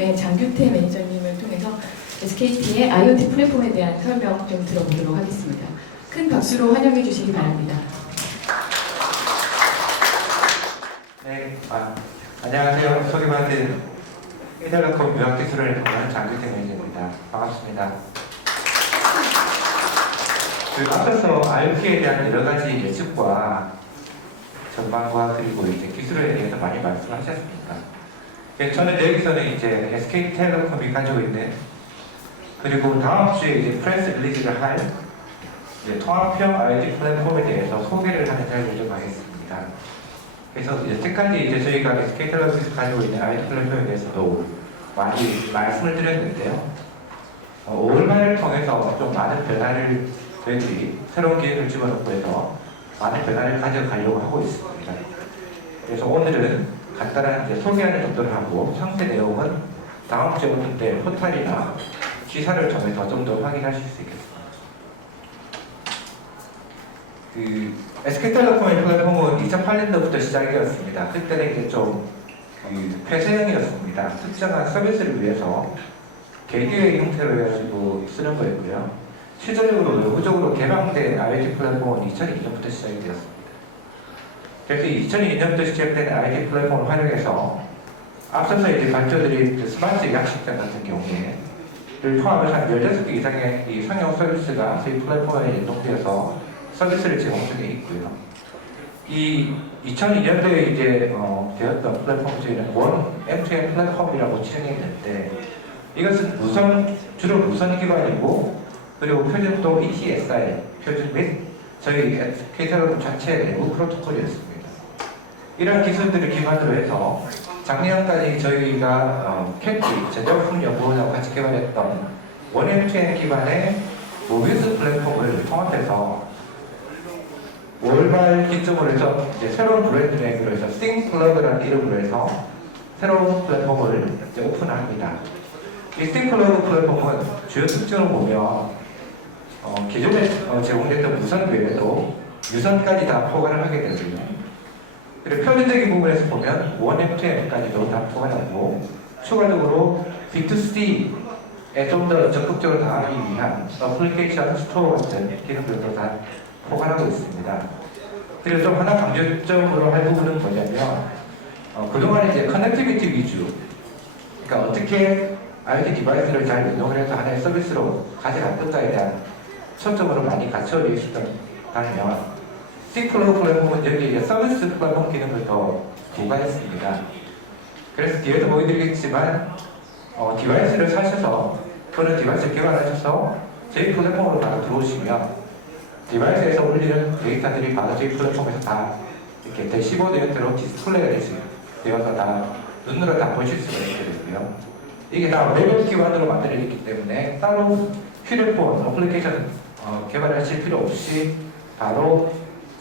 플랫폼의 장규태 매니저님을 통해서 SKT의 IoT 플랫폼에 대한 설명 좀 들어보도록 하겠습니다. 큰 박수로 환영해 주시기 바랍니다. 네, 안녕하세요. 소개받은 이달라콤 유학기술을 담당하는 장규태 매니저입니다. 반갑습니다. 앞서서 IoT에 대한 여러 가지 예측과 전망과 그리고 이제 기술에 대해서 많이 말씀하셨습니다. 저는 여기서는 이제 SK텔레콤이 가지고 있는 그리고 다음 주에 이제 프레스 릴리즈를 할 이제 통합형 IoT 플랫폼에 대해서 소개를 하는 자리를 좀 하겠습니다. 그래서 여태까지 이제 저희가 SK텔레콤에서 가지고 있는 IoT 플랫폼에 대해서도 많이 말씀을 드렸는데요. 5월 말을 통해서 좀 많은 변화를 저희들이 새로운 기획을 집어넣고 해서 많은 변화를 가져가려고 하고 있습니다. 그래서 오늘은 간단한 이제 소개하는 정도를 하고 상세 내용은 다음 주에 오는 때 포털이나 기사를 통해서 좀 더 확인하실 수 있겠습니다. SK텔레콤의 플랫폼은 2008년도부터 시작이 되었습니다. 그때는 이제 좀 폐쇄형이었습니다. 특정한 서비스를 위해서 개개의 형태로 해가지고 쓰는 거였고요. 실질적으로 내부적으로 개방된 IoT 플랫폼은 2002년부터 시작이 되었습니다. 그래서 2002년부터 시작된 IoT 플랫폼을 활용해서 앞서서 이제 발표드린 스마트 약식장 같은 경우에를 포함해서 한 16개 이상의 이 상용 서비스가 저희 플랫폼에 연동되어서 서비스를 제공 중에 있고요. 이 2002년도에 이제 되었던 플랫폼 저희는 원 M2M 플랫폼이라고 칭했는데 이것은 주로 무선 기반이고 그리고 표준도 ETSI 표준 및 저희 SK텔레콤 자체 내부 프로토콜이었습니다. 이러한 기술들을 기반으로 해서 작년까지 저희가 캣지 전자부품 연구원하고 같이 개발했던 원M2M 기반의 모비스 플랫폼을 통합해서 5월말 기점으로 해서 이제 새로운 브랜드 네임으로 해서 싱플러그라는 이름으로 해서 새로운 플랫폼을 이제 오픈합니다. 이 싱플러그 플랫폼은 주요 특징을 보면 기존에 제공됐던 무선 외에도 유선까지 다 포괄을 하게 되고요. 그리고 표준적인 부분에서 보면 원M2M까지도 다 포괄하고 추가적으로 B2C에 좀 더 적극적으로 나가기 위한 어플리케이션 스토어 같은 기능들도 다 포괄하고 있습니다. 그리고 좀 하나 강조점으로 할 부분은 뭐냐면 그동안 이제 커넥티비티 위주, 그러니까 어떻게 IoT 디바이스를 잘 연동을 해서 하나의 서비스로 가져갔던가에 대한 초점으로 많이 갖춰져 있었다면 싱플러그 플랫폼은 여기에 서비스 플랫폼 기능을 더 부과했습니다. 그래서 뒤에도 보여드리겠지만 디바이스를 사셔서 그런 디바이스를 개발하셔서 저희 플랫폼으로 바로 들어오시면 디바이스에서 올리는 데이터들이 바로 저희 플랫폼에서 다 이렇게 대시보드 형태로 디스플레이가 되어서 다 눈으로 다 보실 수가 있게 되고요. 이게 다 웹 기반으로 만들어졌기 때문에 따로 휴대폰 어플리케이션 개발하실 필요 없이 바로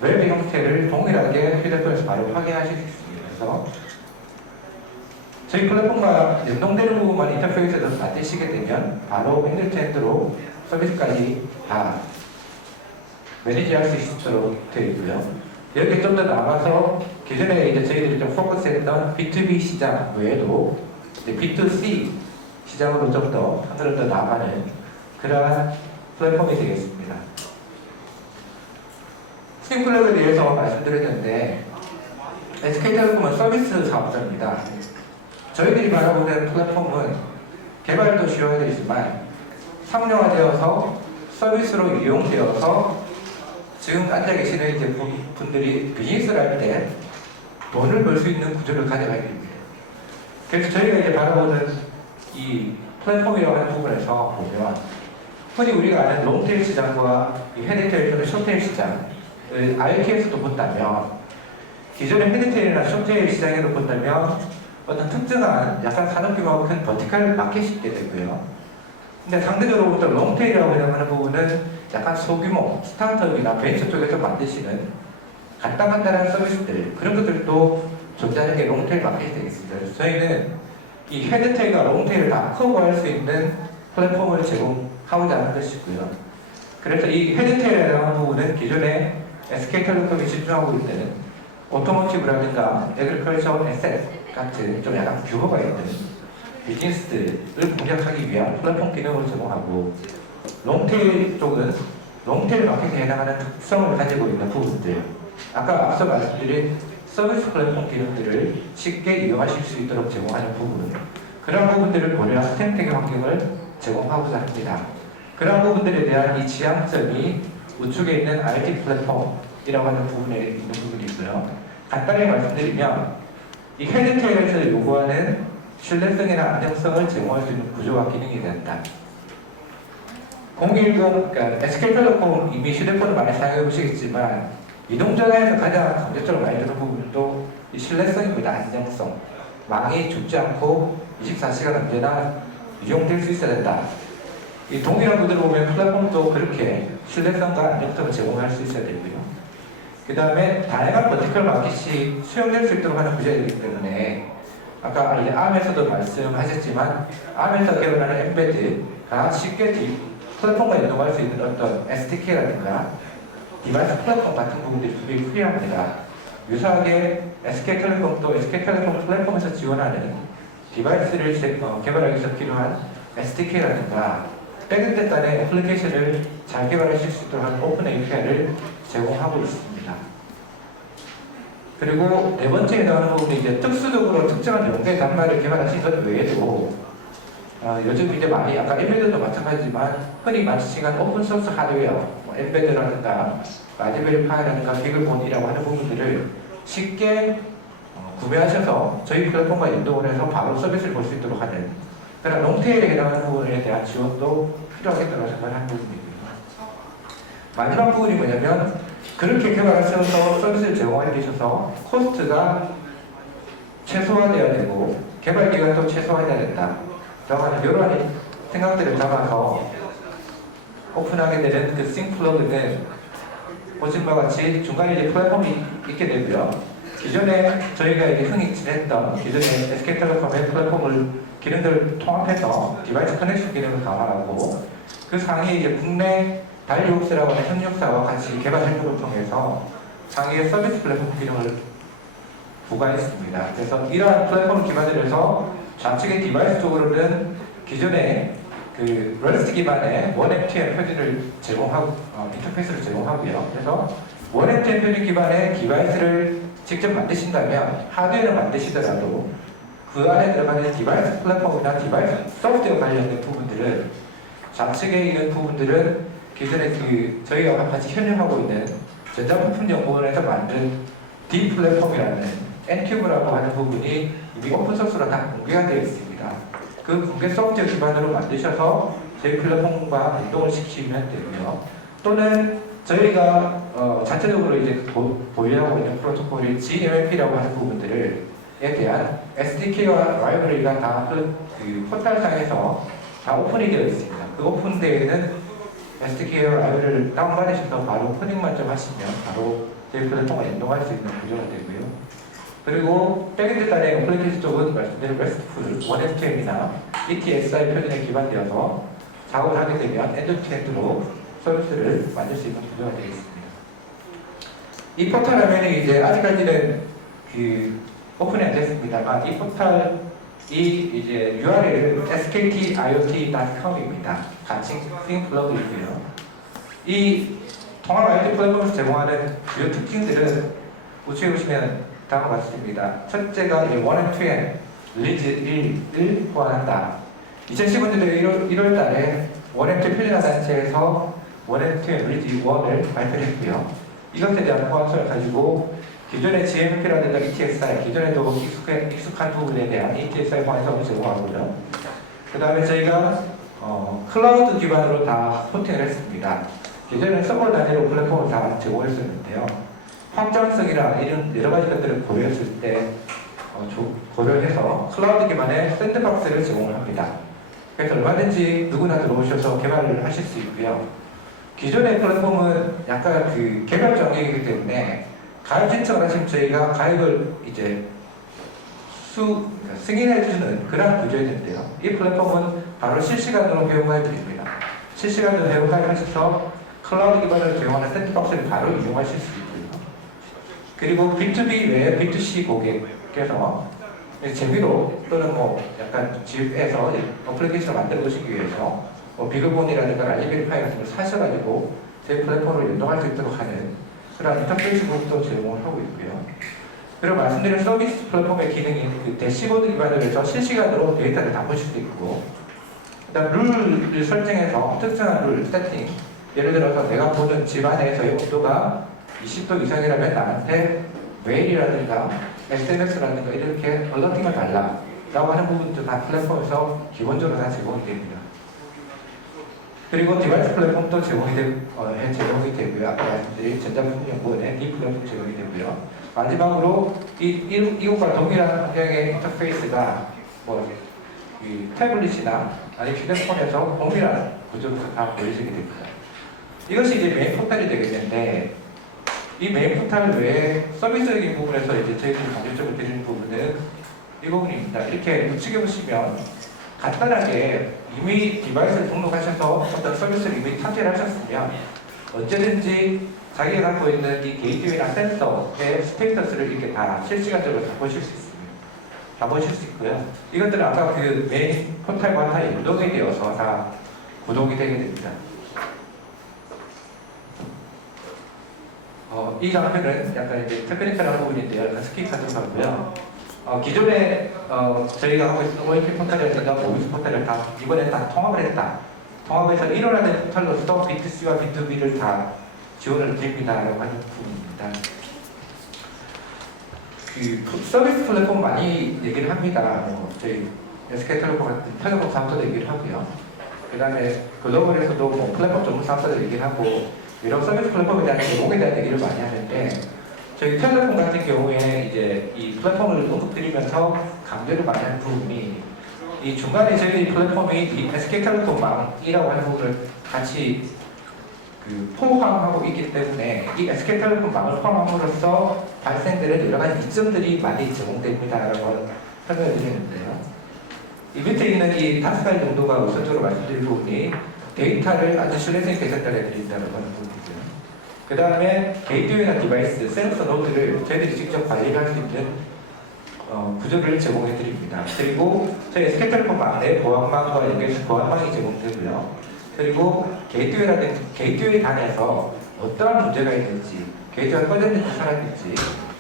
웹 형태를 동일하게 휴대폰에서 바로 확인하실 수 있습니다. 그래서 저희 플랫폼과 연동되는 부분만 인터페이스에서 만드시게 되면 바로 엔드투엔드로 서비스까지 다 매니지할 수 있도록 되어 있고요. 여기 좀 더 나가서 기존에 이제 저희들이 좀 포커스했던 B2B 시장 외에도 이제 B2C 시장으로 좀 더 하늘을 더 나가는 그러한 플랫폼이 되겠습니다. 싱플러그에 대해서 말씀드렸는데 SK텔레콤은 서비스 사업자입니다. 저희들이 바라보는 플랫폼은 개발도 쉬워지지만 상용화되어서 서비스로 이용되어서 지금 앉아 계시는 이제 분들이 비즈니스를 할 때 돈을 벌 수 있는 구조를 가져가야 됩니다. 그래서 저희가 이제 바라보는 이 플랫폼이라고 하는 부분에서 보면 흔히 우리가 아는 롱테일 시장과 이 헤드테일 또는 숏테일 시장을 IoT에서도 본다면 기존의 헤드테일이나 숏테일 시장에도 본다면 어떤 특정한 약간 산업규모가 큰 버티컬 마켓이 있게 되고요. 근데 상대적으로 보통 롱테일이라고 하는 부분은 약간 소규모 스타트업이나 벤처 쪽에서 만드시는 간단한 서비스들 그런 것들도 존재하는 게 롱테일 마켓이 되겠습니다. 그래서 저희는 이 헤드테일과 롱테일을 다 커버할 수 있는 플랫폼을 제공하고자 하는 것이고요. 그래서 이 헤드테일이라는 부분은 기존에 SK텔레콤이 집중하고 있는 오토모티브라든가 에그리컬처 에셋 같은 좀 약간 규모가 있는 비즈니스들을 공략하기 위한 플랫폼 기능을 제공하고, 롱테일 쪽은 롱테일 마케팅에 해당하는 특성을 가지고 있는 부분들, 아까 앞서 말씀드린 서비스 플랫폼 기능들을 쉽게 이용하실 수 있도록 제공하는 부분, 그런 부분들을 고려한 스탬핑 환경을 제공하고자 합니다. 그런 부분들에 대한 이 지향점이 우측에 있는 IT 플랫폼이라고 하는 부분에 있는 부분이 있고요. 간단히 말씀드리면 이 헤드테일에서 요구하는 신뢰성이나 안정성을 제공할 수 있는 구조와 기능이 된다. 010, 그러니까 SK텔레콤 이미 휴대폰을 많이 사용해 보시겠지만 이동전화에서 가장 강조적으로 많이 드는 부분도 이 신뢰성입니다. 안정성. 망이 죽지 않고 24시간 언제나 이용될 수 있어야 된다. 이 동일한 구조를 보면 플랫폼도 그렇게 신뢰성과 안정성을 제공할 수 있어야 되고요. 그 다음에 다양한 버티컬 마켓이 수용될 수 있도록 하는 구조이기 때문에 아까 이제 ARM에서도 말씀하셨지만 ARM에서 개발하는 엠베드가 쉽게 플랫폼과 연동할 수 있는 어떤 SDK라든가 디바이스 플랫폼 같은 부분들이 굉장히 필요합니다. 유사하게 SK텔레콤도 SK텔레콤 플랫폼에서 지원하는 디바이스를 개발하기 위해서 필요한 SDK라든가 백엔드 단의 애플리케이션을 잘 개발하실 수 있도록 하는 오픈 API를 제공하고 있습니다. 그리고 네 번째에 나오는 부분이 이제 특수적으로 특정한 용도의 단말을 개발하신 것 외에도 요즘 이제 많이 아까 엠베드도 마찬가지지만 흔히 마치한 오픈소스 하드웨어, 뭐 엠베드라든가 라즈베리 파이라든가 비글본이라고 하는 부분들을 쉽게 구매하셔서 저희 플랫폼과 연동을 해서 바로 서비스를 볼 수 있도록 하는 그런 롱테일에 해당하는 부분에 대한 지원도 필요하겠다고 생각하는 부분이고요. 마지막 부분이 뭐냐면 그렇게 개발하셔서 서비스를 제공하기 위해서 코스트가 최소화되어야 되고 개발 기간도 최소화해야 된다. 라는 이런 생각들을 담아서 오픈하게 되는 그 싱플러그는 보신 바와 같이 중간에 이제 플랫폼이 있게 되고요. 기존에 저희가 이제 흔히 지냈던 기존의 SK텔레콤의 플랫폼을 기능들을 통합해서 디바이스 커넥션 기능을 강화하고 그 상위에 이제 국내 달리옵스라고 하는 협력사와 같이 개발 협력을 통해서 상위에 서비스 플랫폼 기능을 부과했습니다. 그래서 이러한 플랫폼을 기반으로 해서 좌측의 디바이스 쪽으로는 기존의 그 REST 기반의 원FTM 표준을 제공하고 인터페이스를 제공하고요. 그래서 원FTM 표준 기반의 디바이스를 직접 만드신다면 하드웨어를 만드시더라도 그 안에 들어가는 디바이스 플랫폼이나 디바이스 소프트웨어 관련된 부분들은 좌측에 있는 부분들은 기존에 그 저희가 같이 협력하고 있는 전자부품연구원에서 만든 D 플랫폼이라는 N큐브라고 하는 부분이 이미 오픈소스로 다 공개가 되어 있습니다. 그 공개 소프트웨어 기반으로 만드셔서 저희 플랫폼과 연동을 시키면 되고요. 또는 저희가 자체적으로 이제 보유하고 있는 프로토콜이 GMLP라고 하는 부분들에 대한 SDK와 라이브러리가 다 그 포털상에서 다 오픈이 되어 있습니다. 그 오픈되어 있는 SDK와 라이브러리를 다운받으셔서 바로 코딩만 좀 하시면 바로 저희 플랫폼과 연동할 수 있는 구조가 되고요. 그리고 백엔드 단의 어플리케이션 쪽은 말씀드린 RESTful, OneFTM이나 ETSI 표준에 기반되어서 작업을 하게 되면 엔드-투-엔드로 서비스를 만들 수 있는 구조가 되겠습니다. 이 포털 화면이 이제 아직까지는 그 오픈이 안 됐습니다만 이 포털이 이제 URL은 sktiot.com입니다. 같이 싱플러그이고요. 이 통합 IT 플랫폼에서 제공하는 주요 특징들은 우측에 보시면 다음과 같습니다. 첫째가 이제 원앤투엔 릴리즈 1을 보완한다. 2015년도 1월 달에 원앤투 표준화 단체에서 원앤투엔 릴리즈 1을 발표했고요. 이것에 대한 보완성을 가지고 기존의 GMP라든가 ETSI, 기존에도 익숙한 부분에 대한 ETSI 보완성을 제공하고요. 그 다음에 저희가 클라우드 기반으로 다 포팅을 했습니다. 기존에는 서버 단위로 플랫폼을 다 제공했었는데요. 확장성이나 이런 여러 가지 것들을 고려했을 때 고려해서 클라우드 기반의 샌드박스를 제공을 합니다. 그래서 얼마든지 누구나 들어오셔서 개발을 하실 수 있고요. 기존의 플랫폼은 약간 그 개발 정액이기 때문에 가입 신청을 하시면 저희가 가입을 이제 승인해주는 그런 구조였는데요. 이 플랫폼은 바로 실시간으로 회원가입 드립니다. 실시간으로 회원가입하셔서 클라우드 기반으로 제공하는 샌드박스를 바로 이용하실 수 있고요. 그리고 B2B 외에 B2C 고객께서 재미로 또는 뭐 약간 집에서 어플리케이션을 만들어 보시기 위해서 뭐 비글본이라든가 라즈베리 파이 같은 걸 사셔가지고 제 플랫폼으로 연동할 수 있도록 하는 그런 인터페이스 부분도 제공을 하고 있고요. 그리고 말씀드린 서비스 플랫폼의 기능인 그 대시보드 기반으로 해서 실시간으로 데이터를 다 보실 수 있고, 그다음 룰을 설정해서 특정한 룰 세팅, 예를 들어서 내가 보는 집안에서의 온도가 20도 이상이라면 나한테 메일이라든가 SMS라든가 이렇게 얼러팅을 달라 라고 하는 부분도 다 플랫폼에서 기본적으로 다 제공이 됩니다. 그리고 디바이스 플랫폼도 제공이 되고요. 아까 말씀드린 전자부품연구원의 D 플랫폼 제공이 되고요. 마지막으로 이것과 동일한 환경의 인터페이스가 이 태블릿이나 아니면 휴대폰에서 동일한 구조로 다 보여지게 됩니다. 이것이 이제 메인 포탈이 되겠는데, 이 메인 포탈 외에 서비스적인 부분에서 이제 저희들이 강조점을 드리는 부분은 이 부분입니다. 이렇게 우측에 보시면 간단하게 이미 디바이스를 등록하셔서 어떤 서비스를 이미 탑재를 하셨으면 언제든지 자기가 갖고 있는 이 게이트웨이나 센서의 스테이터스를 이렇게 다 실시간적으로 다 보실 수 있습니다. 다 보실 수 있고요. 이것들은 아까 그 메인 포탈과 다 연동이 되어서 다 구동이 되게 됩니다. 이 장면은 약간 이제 테크니컬한 부분인데요. 약간 스킵하도록 하고요. 기존에 저희가 하고 있는 OLP 포탈이라든가 오비스 포탈을 다 이번에 다 통합을 했다. 통합해서 일원화된 포탈로서 B2C와 B2B를 다 지원을 드립니다라고 하는 부분입니다. 그 서비스 플랫폼 많이 얘기를 합니다. 저희 SK텔레콤 같은 텔레콤 사업자도 얘기를 하고요. 그 다음에 글로벌에서도 뭐 플랫폼 전문 사업자도 얘기를 하고, 이런 서비스 플랫폼에 대한 제공에 대한 얘기를 많이 하는데, 저희 텔레콤 같은 경우에 이제 이 플랫폼을 언급드리면서 강조를 많이 하는 부분이, 이 중간에 저희 플랫폼이 이 SK텔레콤망이라고 하는 부분을 같이 포함하고 있기 때문에 이 SK텔레콤망을 포함함으로써 발생되는 여러 가지 이점들이 많이 제공됩니다라고 설명을 드리는데요. 이 밑에 있는 이 5가지 정도가 우선적으로 말씀드릴 부분이 데이터를 아주 신뢰성 있게 전달해 드린다는 부분이고요. 그 다음에 게이트웨이나 디바이스, 센서 노드를 저희들이 직접 관리를 할 수 있는 구조를 제공해 드립니다. 그리고 저희 SK텔레콤망 내 보안망과 연결해서 보안망이 제공되고요. 그리고 게이트웨이 단에서 어떠한 문제가 있는지, 게이트웨이가 꺼졌는지 살았는지,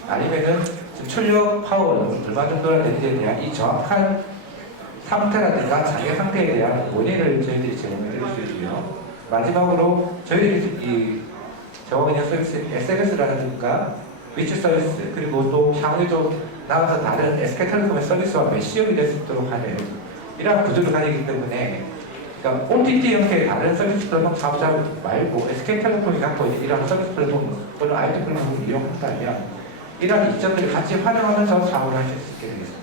아니면은 출력 파워는 얼마 정도나 되는지에 대한 이 정확한 상태라든가 장애 상태에 대한 원인을 저희들이 제공해 드릴 수 있고요. 마지막으로 저희들이 제공하는 서비스 SMS라든가 위치 서비스, 그리고 또 향후에도 나아가서 다른 SK텔레콤의 서비스와 매시업이 될 수 있도록 하는 이러한 구조를 가지기 때문에, 그러니까 OTT 형태의 다른 서비스 플랫폼 사업자 말고 SK텔레콤이 갖고 있는 이러한 서비스 플랫폼 또는 IT 플랫폼을 이용한다면 이러한 이점들을 같이 활용하면서 사업을 할 수 있게 되겠습니다.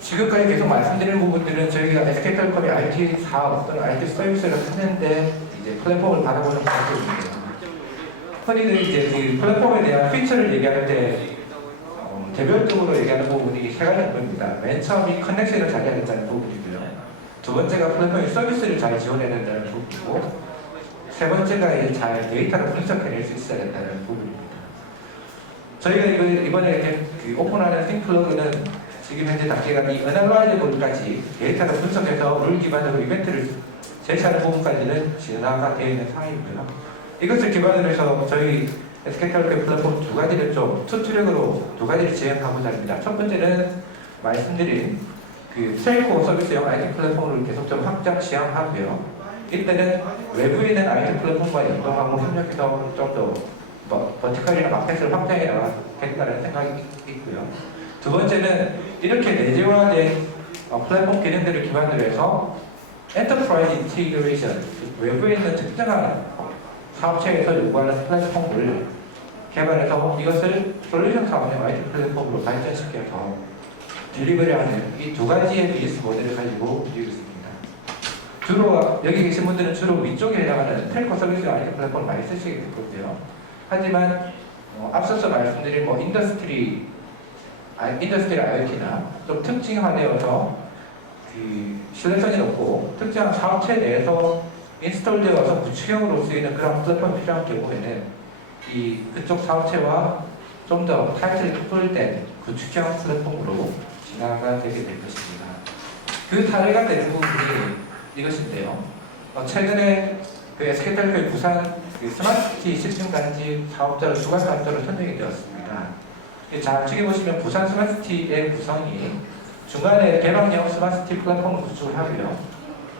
지금까지 계속 말씀드리는 부분들은 저희가 SK텔레콤이 IT 사업 또는 IT 서비스를 하는데 이제 플랫폼을 바라보는 방식입니다. 흔히들 이제 그 플랫폼에 대한 피처를 얘기할 때 개별적으로 얘기하는 부분이 3가지 정도입니다. 맨 처음이 커넥션을 잘해야 된다는 부분이고요. 두 번째가 플랫폼의 서비스를 잘 지원해야 된다는 부분이고, 세 번째가 이제 잘 데이터를 분석해낼 수 있어야 된다는 부분입니다. 저희가 이번에 그 오픈하는 싱플러그는 지금 현재 단계가 이 어널라이저블까지 데이터를 분석해서 룰 기반으로 이벤트를 제시하는 부분까지는 진화가 되어 있는 상황이고요. 이것을 기반으로 해서 저희 SK텔레콤 플랫폼 2가지를 좀 투트랙으로 2가지를 진행하고자 합니다. 첫 번째는 말씀드린 그 셀코 서비스형 IT 플랫폼을 계속적으로 확장 지향하고요. 이때는 외부에 있는 IT 플랫폼과 연동하고 협력해서 좀 더 버티컬이나 마켓을 확장해 나가겠다는 생각이 있고요. 두 번째는 이렇게 내재화된 플랫폼 기능들을 기반으로 해서 엔터프라이즈 인티그레이션, 외부에 있는 특정한 사업체에서 요구하는 플랫폼을 개발해서 이것을 솔루션 사업형 IT 플랫폼으로 발전시켜서 딜리버리하는 이 2가지의 비즈니스 모델을 가지고 움직이고 있습니다. 주로 여기 계신 분들은 주로 위쪽에 해당하는 텔코 서비스 IT 플랫폼을 많이 쓰시게 될 거고요. 하지만 앞서서 말씀드린 인더스트리 IoT나 좀 특징화되어서 그 신뢰성이 높고 특정한 사업체 내에서 인스톨되어서 구축형으로 쓰이는 그런 플랫폼이 필요한 경우에는 그쪽 사업체와 좀 더 타이틀이 풀된 구축형 플랫폼으로 진화가 되게 될 것입니다. 그 사례가 되는 부분이 이것인데요. 최근에 그 SK텔레콤 부산 그 스마트시티 실증단지 사업자로 주관 사업자로 선정이 되었습니다. 좌측에 보시면 부산 스마트시티의 구성이 중간에 개방형 스마트시티 플랫폼을 구축을 하고요.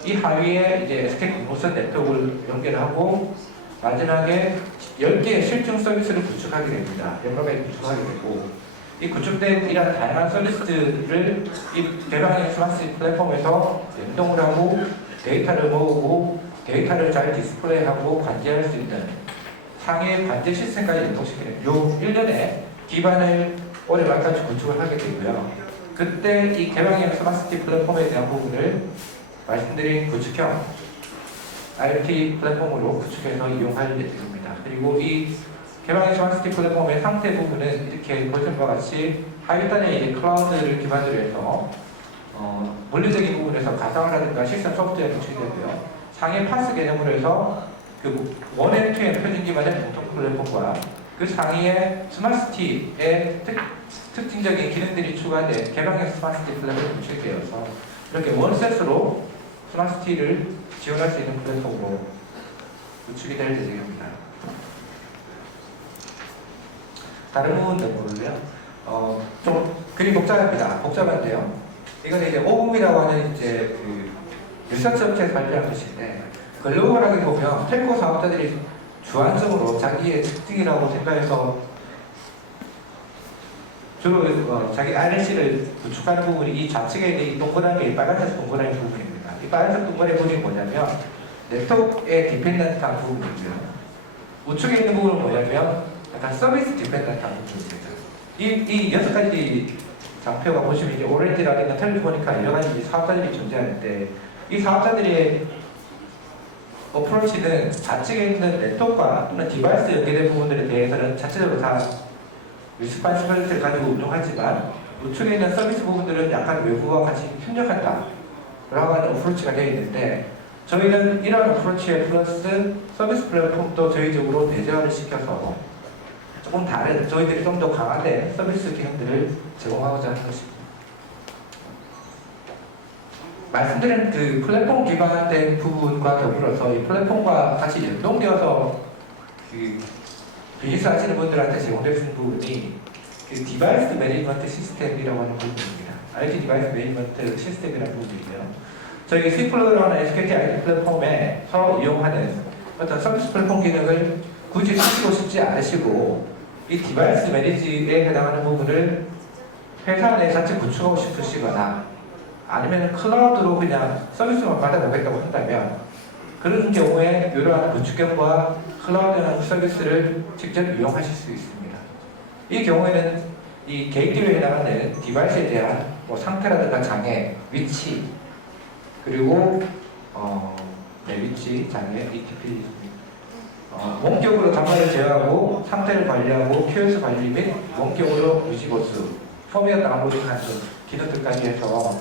이 하위에 이제 SK 공무선 네트워크를 연결하고 마지막에 10개의 실증 서비스를 구축하게 됩니다. 여러 가지 구축하게 되고 이 구축된 이런 다양한 서비스들을 이 개방형 스마트시티 플랫폼에서 연동을 하고 데이터를 모으고 데이터를 잘 디스플레이하고 관제할 수 있는 상해 관제 시스템까지 연동시키는 요 1년에 기반을 올해 말까지 구축을 하게 되고요. 그때 이 개방형 스마트시티 플랫폼에 대한 부분을 말씀드린 구축형 IoT 플랫폼으로 구축해서 이용할 예정입니다. 그리고 이 개방형 스마트시티 플랫폼의 상태 부분은 이렇게 보시는 바와 같이 하위단에 이제 클라우드를 기반으로 해서 물리적인 부분에서 가상화라든가 시스템 소프트웨어가 구축되고요. 상해 파스 개념으로 해서 그 원앤 투의 표준 기반의 공통 플랫폼과 그 상위에 스마트시티의 특징적인 기능들이 추가된 개방형 스마트시티 플랫폼이 구축되어서 이렇게 원셋으로 스마트시티를 지원할 수 있는 플랫폼으로 구축이 될 예정입니다. 다른 부분도 보면요. 좀 그리 복잡한데요. 이건 이제 오금이라고 하는 이제 그 리서치 업체에서 발표한 것인데 글로벌하게 보면 텔코 사업자들이 주안점으로 자기의 특징이라고 생각해서 주로 자기 RNC를 구축하는 부분이 이 좌측에 있는 이 동그란 게 빨간색 동그란 부분입니다. 이 빨간색 동그란 부분이 뭐냐면 네트워크에 디펜던트한 부분이고요. 우측에 있는 부분은 뭐냐면 약간 서비스 디펜던트한 부분입니다. 이 6가지 장표가 보시면 이제 오렌지라든가 텔레포니카 여러 가지 사업자들이 존재하는데 이 사업자들의 어프로치는 좌측에 있는 네트워크와 또는 디바이스 연계된 부분들에 대해서는 자체적으로 다 리스판시빌리티를 가지고 운영하지만 우측에 있는 서비스 부분들은 약간 외부와 같이 협력한다 라고 하는 어프로치가 되어 있는데 저희는 이런 어프로치에 플러스 서비스 플랫폼도 저희적으로 대제화를 시켜서 조금 다른 저희들이 좀 더 강화된 서비스 기능들을 제공하고자 하는 것입니다. 말씀드린 그 플랫폼 기반된 부분과 더불어서 이 플랫폼과 같이 연동되어서 그 비즈니스 하시는 분들한테 제공될 수 있는 부분이 그 디바이스 매니지먼트 시스템이라고 하는 부분입니다. IoT 디바이스 매니지먼트 시스템이라는 부분이고요. 저희 C플러그라는 SKT IoT 플랫폼에 서로 이용하는 어떤 서비스 플랫폼 기능을 굳이 쓰시고 싶지 않으시고 이 디바이스 매니지에 해당하는 부분을 회사 내 자체 구축하고 싶으시거나 아니면 클라우드로 그냥 서비스만 받아보겠다고 한다면 그런 경우에 이러한 구축형과 클라우드형 서비스를 직접 이용하실 수 있습니다. 이 경우에는 이 게이트웨이에 해당하는 디바이스에 대한 상태라든가 장애, 위치 그리고 위치, 장애, ETP 원격으로 단말을 제어하고 상태를 관리하고 QoS 관리 및 원격으로 유지보수, 펌웨어 다운로딩 하는 기능들까지 해서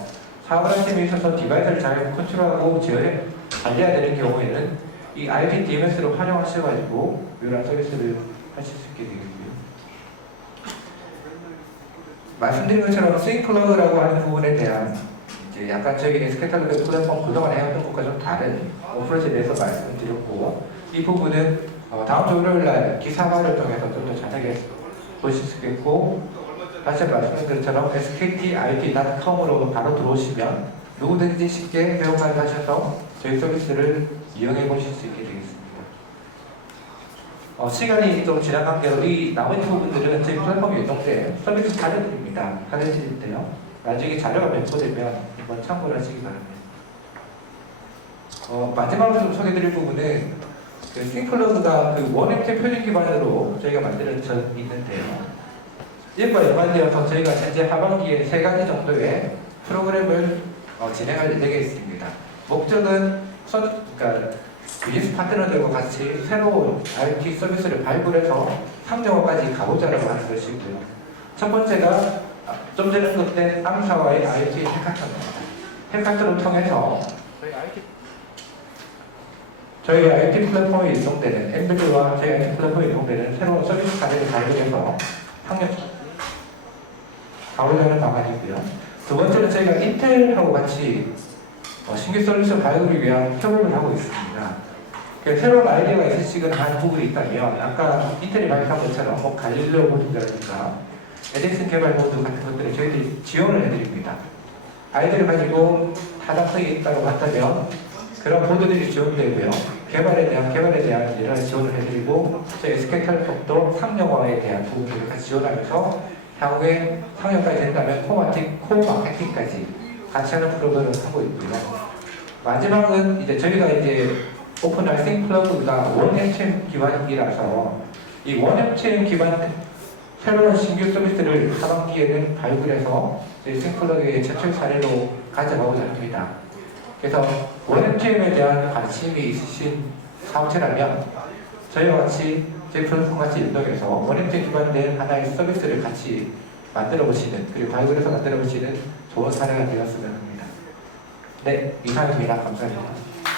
사업을 하시는 데 있어서 디바이스를 잘 컨트롤하고 제어해 관리해야 되는 경우에는 이 IoT DMS를 활용하셔가지고 이런 서비스를 하실 수 있게 되겠고요. 말씀드린 것처럼 스윙클러그라고 하는 부분에 대한 이제 약간 저희 SK텔레콤 플랫폼 그동안 해왔던 것과 좀 다른 어프로치에 대해서 말씀을 드렸고 이 부분은 다음 주 월요일날 기사화를 통해서 좀 더 자세하게 보실 수 있겠고 다시 말씀드린 것처럼 sktiot.com으로 바로 들어오시면 누구든지 쉽게 회원가입하셔서 저희 서비스를 이용해 보실 수 있게 되겠습니다. 시간이 좀 지난 관계로 이 나머지 부분들은 저희 플랫폼 연동된 서비스 자료들입니다. 가르치는데요. 나중에 자료가 배포되면 한번 참고를 하시기 바랍니다. 마지막으로 좀 소개드릴 부분은 그 싱클러드가 그 원앱체 표준 기반으로 저희가 만들어져 있는데요. 이것과 연관되어서 저희가 현재 하반기에 3가지 정도의 프로그램을 진행할 예정에 있습니다. 목적은 그러니까 비즈니스 파트너들과 같이 새로운 IoT 서비스를 발굴해서 상용화까지 가보자라고 하는 것이고요. 첫 번째가 좀 전에 언급된 암사와의 IoT 해카톤입니다. 해카톤을 통해서 저희 IoT 플랫폼에 이동되는 엠베드와 저희 IoT 플랫폼에 이동되는 새로운 서비스 사례를 발굴해서 학력 가오려는 방안이고요. 두 번째로 저희가 인텔하고 같이 신규 솔루션 발굴을 위한 협업을 하고 있습니다. 새로운 아이디어가 있으시거나 한 부분이 있다면 아까 인텔이 발표한 것처럼 뭐 갈릴레오 모듈이라든가 에디슨 개발 모듈 같은 것들을 저희들이 지원을 해드립니다. 아이디어를 가지고 타당성이 있다고 한다면 그런 보드들이 지원되고요. 개발에 대한 이런 지원을 해드리고 저희 SK텔레콤도 상용화에 대한 부분들을 같이 지원하면서 향후에 상용까지 된다면 코마케팅까지 같이 하는 프로그램을 하고 있고요. 마지막은 이제 저희가 이제 오픈할 싱플러그가 원앱체인 기반이라서 이 원앱체인 기반 새로운 신규 서비스를 하반기에는 발굴해서 저희 싱플러그의 최초의 사례로 가져가고자 합니다. 그래서 원앱체인에 대한 관심이 있으신 사업체라면 저희와 같이 저희 플랫폼 같이 연동해서 원앱체인 기반된 하나의 서비스를 같이 만들어 보시는 그리고 발굴해서 만들어 보시는 좋은 사례가 되었으면 합니다. 네, 이상입니다. 감사합니다.